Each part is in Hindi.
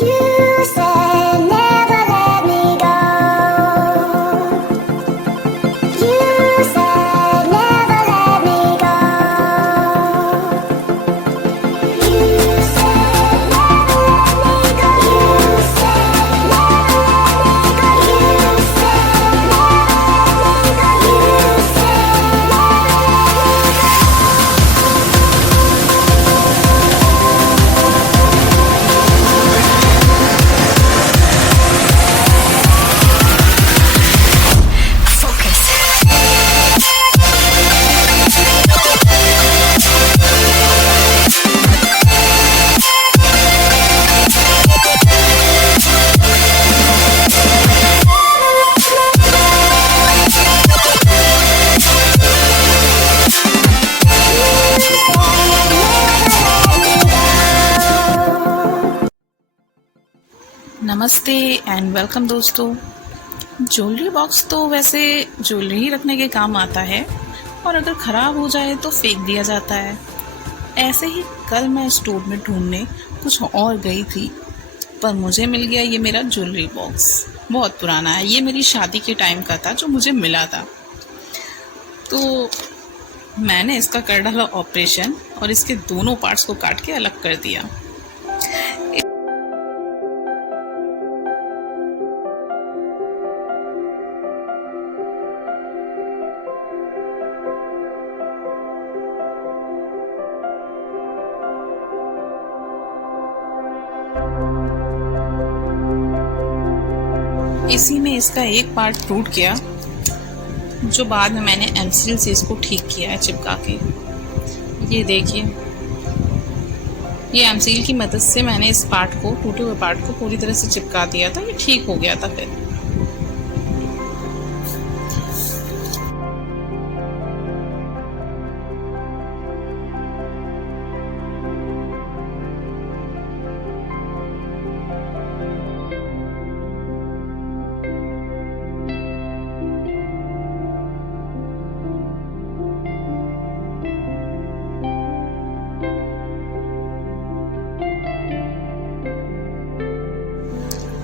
You said never let me go. You said never let me go. You said never let me go. You said never let me go. You said never let me go. You said नमस्ते एंड वेलकम दोस्तों। ज्वेलरी बॉक्स तो वैसे ज्वेलरी ही रखने के काम आता है और अगर ख़राब हो जाए तो फेंक दिया जाता है। ऐसे ही कल मैं स्टोर में ढूंढने कुछ और गई थी, पर मुझे मिल गया ये मेरा ज्वेलरी बॉक्स। बहुत पुराना है, ये मेरी शादी के टाइम का था जो मुझे मिला था। तो मैंने इसका कर डाला ऑपरेशन और इसके दोनों पार्ट्स को काट के अलग कर दिया। इसी में इसका एक पार्ट टूट गया, जो बाद में मैंने एमसील से इसको ठीक किया है चिपका के। ये देखिए, ये एमसील की मदद से मैंने इस पार्ट को, टूटे हुए पार्ट को पूरी तरह से चिपका दिया था। ये ठीक हो गया था फिर।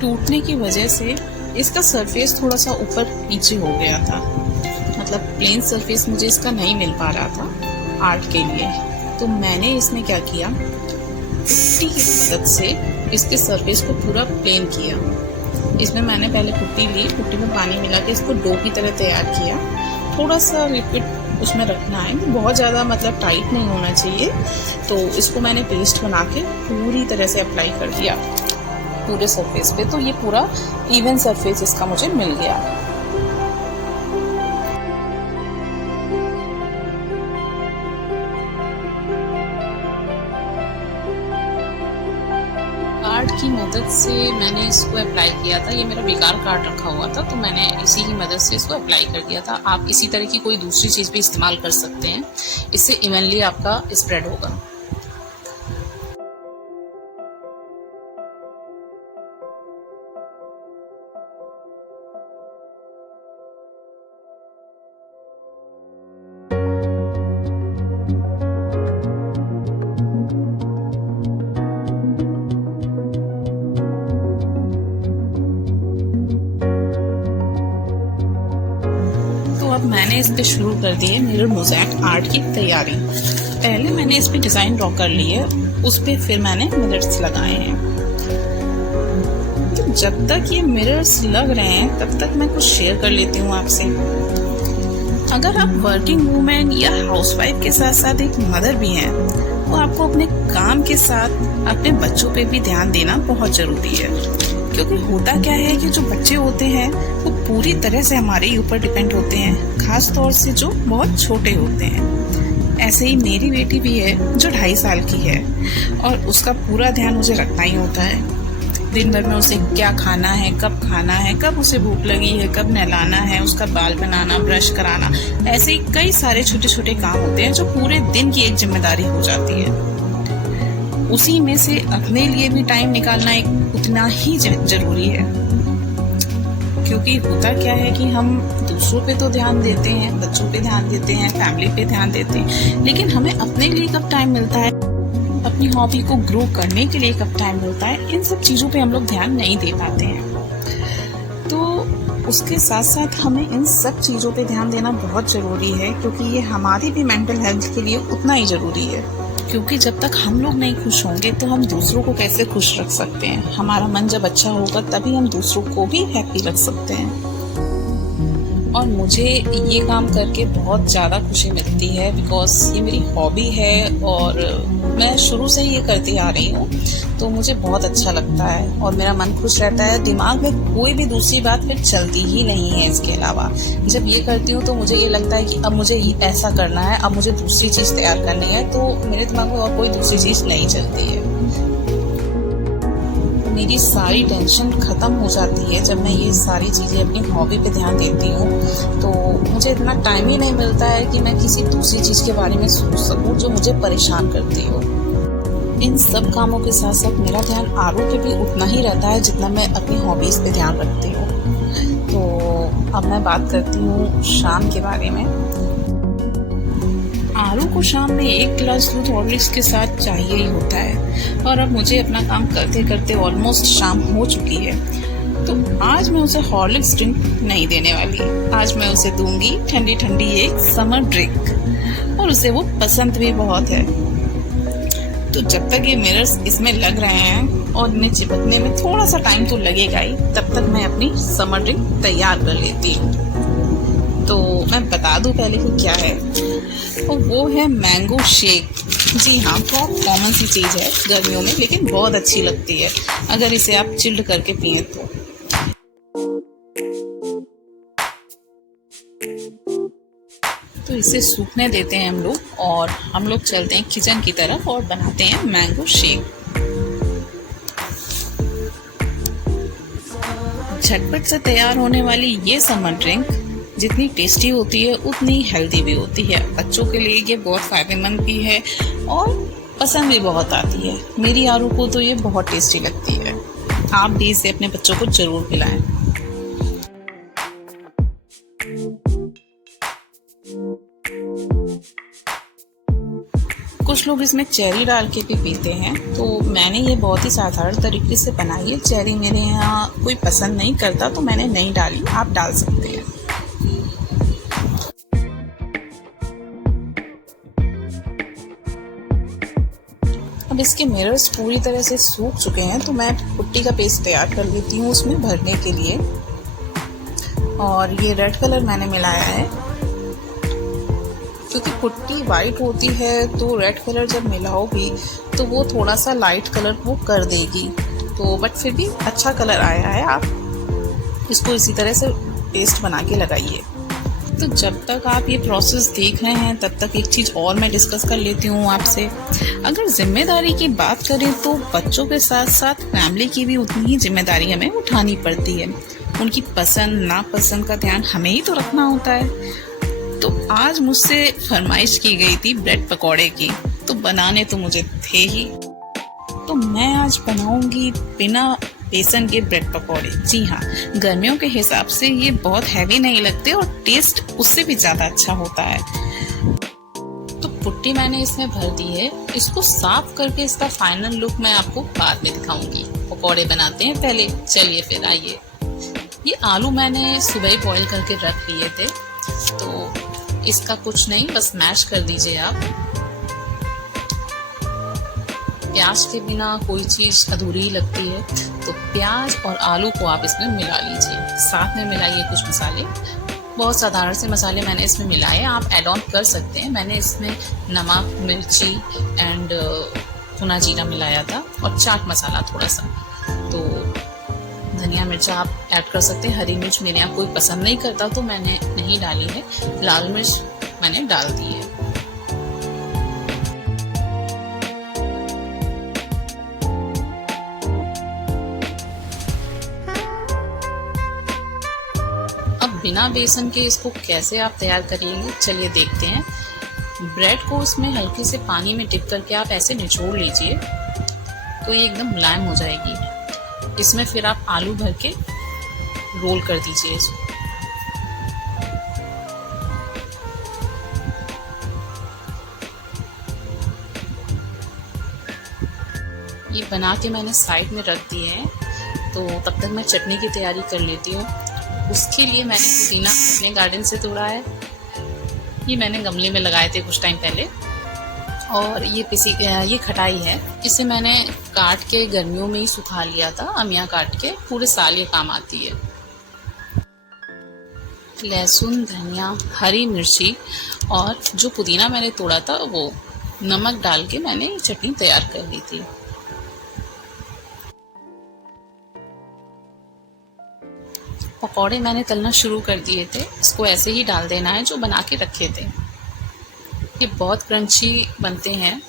टूटने की वजह से इसका सरफेस थोड़ा सा ऊपर नीचे हो गया था, मतलब प्लेन सरफेस मुझे इसका नहीं मिल पा रहा था आर्ट के लिए। तो मैंने इसमें क्या किया, पुट्टी की मदद से इसके सरफेस को पूरा प्लेन किया। इसमें मैंने पहले पुट्टी ली, पुट्टी में पानी मिला के इसको डो की तरह तैयार किया। थोड़ा सा लिक्विड उसमें रखना है, बहुत ज़्यादा मतलब टाइट नहीं होना चाहिए। तो इसको मैंने पेस्ट बना के पूरी तरह से अप्लाई कर दिया पूरे सरफेस पे। तो ये पूरा इवन सरफेस इसका मुझे मिल गया। कार्ड की मदद से मैंने इसको अप्लाई किया था। ये मेरा बेकार कार्ड रखा हुआ था, तो मैंने इसी की मदद से इसको अप्लाई कर दिया था। आप इसी तरह की कोई दूसरी चीज़ भी इस्तेमाल कर सकते हैं, इससे इवनली आपका स्प्रेड होगा। अब मैंने इस पे शुरू कर दी है मिरर मोज़ेक आर्ट की तैयारी। पहले मैंने इस पे डिज़ाइन ड्रॉ कर ली है, उस पे फिर मैंने मिरर्स लगाए हैं। तो जब तक ये मिरर्स लग रहे हैं तब तक मैं कुछ शेयर कर लेती हूँ आपसे। अगर आप वर्किंग वूमेन या हाउसवाइफ के साथ साथ एक मदर भी हैं, तो आपको अपने काम के साथ अपने बच्चों पे भी ध्यान देना बहुत ज़रूरी है। क्योंकि होता क्या है कि जो बच्चे होते हैं वो पूरी तरह से हमारे ऊपर डिपेंड होते हैं, खास तौर से जो बहुत छोटे होते हैं। ऐसे ही मेरी बेटी भी है जो 2.5 साल की है, और उसका पूरा ध्यान मुझे रखना ही होता है। दिन भर में उसे क्या खाना है, कब खाना है, कब उसे भूख लगी है, कब नहलाना है, उसका बाल बनाना, ब्रश कराना, ऐसे ही कई सारे छोटे छोटे काम होते हैं जो पूरे दिन की एक जिम्मेदारी हो जाती है। उसी में से अपने लिए भी टाइम निकालना एक उतना ही जरूरी है। क्योंकि होता क्या है कि हम दूसरों पे तो ध्यान देते हैं, बच्चों पे ध्यान देते हैं, फैमिली पे ध्यान देते हैं, लेकिन हमें अपने लिए कब टाइम मिलता है अपनी हॉबी को ग्रो करने के लिए कब टाइम मिलता है, इन सब चीज़ों पे हम लोग ध्यान नहीं दे पाते हैं। तो उसके साथ साथ हमें इन सब चीज़ों पे ध्यान देना बहुत ज़रूरी है, क्योंकि ये हमारी भी मेंटल हेल्थ के लिए उतना ही ज़रूरी है। क्योंकि जब तक हम लोग नहीं खुश होंगे तो हम दूसरों को कैसे खुश रख सकते हैं। हमारा मन जब अच्छा होगा तभी हम दूसरों को भी हैप्पी रख सकते हैं। और मुझे ये काम करके बहुत ज़्यादा खुशी मिलती है, बिकॉज ये मेरी हॉबी है और मैं शुरू से ही ये करती आ रही हूँ, तो मुझे बहुत अच्छा लगता है और मेरा मन खुश रहता है। दिमाग में कोई भी दूसरी बात फिर चलती ही नहीं है। इसके अलावा जब ये करती हूँ तो मुझे ये लगता है कि अब मुझे ऐसा करना है, अब मुझे दूसरी चीज़ तैयार करनी है, तो मेरे दिमाग में और कोई दूसरी चीज़ नहीं चलती है। मेरी सारी टेंशन ख़त्म हो जाती है जब मैं ये सारी चीज़ें अपनी हॉबी पे ध्यान देती हूँ। तो मुझे इतना टाइम ही नहीं मिलता है कि मैं किसी दूसरी चीज़ के बारे में सोच सकूँ जो मुझे परेशान करती हो। इन सब कामों के साथ साथ मेरा ध्यान आरू पे भी उतना ही रहता है जितना मैं अपनी हॉबीज़ पे ध्यान रखती हूँ। तो अब मैं बात करती हूँ शाम के बारे में। आरू को शाम में 1 गिलास दूध हॉर्लिक्स के साथ चाहिए ही होता है, और अब मुझे अपना काम करते करते ऑलमोस्ट शाम हो चुकी है। तो आज मैं उसे हॉर्लिक्स ड्रिंक नहीं देने वाली। आज मैं उसे दूंगी ठंडी ठंडी एक समर ड्रिंक, और उसे वो पसंद भी बहुत है। तो जब तक ये मिरर्स इसमें लग रहे हैं और इन्हें चिपकने में थोड़ा सा टाइम तो लगेगा ही, तब तक मैं अपनी समर ड्रिंक तैयार कर लेती हूँ। तो मैं बता दूं पहले कि क्या है, और वो है मैंगो शेक। जी हाँ, बहुत कॉमन सी चीज़ है गर्मियों में, लेकिन बहुत अच्छी लगती है अगर इसे आप चिल्ड करके पिए तो इसे सूखने देते हैं हम लोग, और हम लोग चलते हैं किचन की तरफ और बनाते हैं मैंगो शेक। झटपट से तैयार होने वाली ये समर ड्रिंक जितनी टेस्टी होती है उतनी हेल्दी भी होती है। बच्चों के लिए ये बहुत फ़ायदेमंद भी है और पसंद भी बहुत आती है। मेरी आरू को तो ये बहुत टेस्टी लगती है। आप भी इसे अपने बच्चों को ज़रूर पिलाएं। कुछ लोग इसमें चेरी डाल के भी पीते हैं, तो मैंने ये बहुत ही साधारण तरीके से बनाई है। चेरी मेरे यहाँ कोई पसंद नहीं करता, तो मैंने नहीं डाली, आप डाल सकते हैं। अब इसके मिरर्स पूरी तरह से सूख चुके हैं, तो मैं पुट्टी का पेस्ट तैयार कर लेती हूँ उसमें भरने के लिए। और ये रेड कलर मैंने मिलाया है, क्योंकि पुट्टी वाइट होती है तो रेड कलर जब मिलाओगी तो वो थोड़ा सा लाइट कलर वो कर देगी। तो बट फिर भी अच्छा कलर आया है। आप इसको इसी तरह से पेस्ट बना के लगाइए। तो जब तक आप ये प्रोसेस देख रहे हैं तब तक एक चीज़ और मैं डिस्कस कर लेती हूँ आपसे। अगर जिम्मेदारी की बात करें तो बच्चों के साथ साथ फैमिली की भी उतनी ही जिम्मेदारी हमें उठानी पड़ती है। उनकी पसंद नापसंद का ध्यान हमें ही तो रखना होता है। तो आज मुझसे फरमाइश की गई थी ब्रेड पकौड़े की, तो बनाने तो मुझे थे ही। तो मैं आज बनाऊंगी बिना बेसन के ब्रेड पकौड़े। जी हाँ, गर्मियों के हिसाब से ये बहुत हैवी नहीं लगते और टेस्ट उससे भी ज़्यादा अच्छा होता है। तो पुट्टी मैंने इसमें भर दी है। इसको साफ करके इसका फाइनल लुक मैं आपको बाद में दिखाऊंगी। पकौड़े बनाते हैं पहले, चलिए फिर आइए। ये आलू मैंने सुबह ही बॉईल करके रख लिए थे, तो इसका कुछ नहीं, बस मैश कर दीजिए आप। प्याज के बिना कोई चीज़ अधूरी ही लगती है, तो प्याज और आलू को आप इसमें मिला लीजिए। साथ में मिलाइए कुछ मसाले, बहुत साधारण से मसाले मैंने इसमें मिलाए, आप ऐड ऑन कर सकते हैं। मैंने इसमें नमक, मिर्ची एंड भुना जीरा मिलाया था, और चाट मसाला थोड़ा सा। तो धनिया मिर्चा आप ऐड कर सकते हैं। हरी मिर्च मेरे यहाँ कोई पसंद नहीं करता, तो मैंने नहीं डाली है। लाल मिर्च मैंने डाल दी है। अब बिना बेसन के इसको कैसे आप तैयार करिएंगे, चलिए देखते हैं। ब्रेड को उसमें हल्के से पानी में डिप करके आप ऐसे निचोड़ लीजिए, तो ये एकदम मुलायम हो जाएगी। इसमें फिर आप आलू भर के रोल कर दीजिए इसको। ये बना के मैंने साइड में रख दिए हैं। तो तब तक मैं चटनी की तैयारी कर लेती हूँ। उसके लिए मैंने पुदीना अपने गार्डन से तोड़ा है। ये मैंने गमले में लगाए थे कुछ टाइम पहले। और ये खटाई है, इसे मैंने काट के गर्मियों में ही सुखा लिया था, अमिया काट के, पूरे साल ये काम आती है। लहसुन, धनिया, हरी मिर्ची और जो पुदीना मैंने तोड़ा था वो नमक डाल के मैंने ये चटनी तैयार कर ली थी। पकौड़े मैंने तलना शुरू कर दिए थे, इसको ऐसे ही डाल देना है जो बना के रखे थे। ये बहुत क्रंची बनते हैं